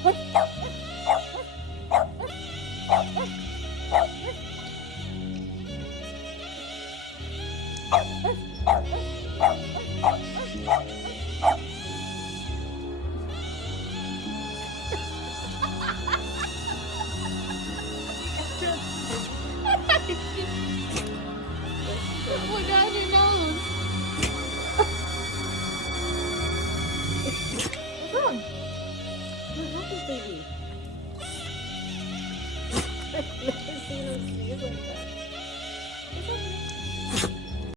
Oh my god, your nose. What's wrong? What happened, baby? I've never seen him sneeze like that. What's happening?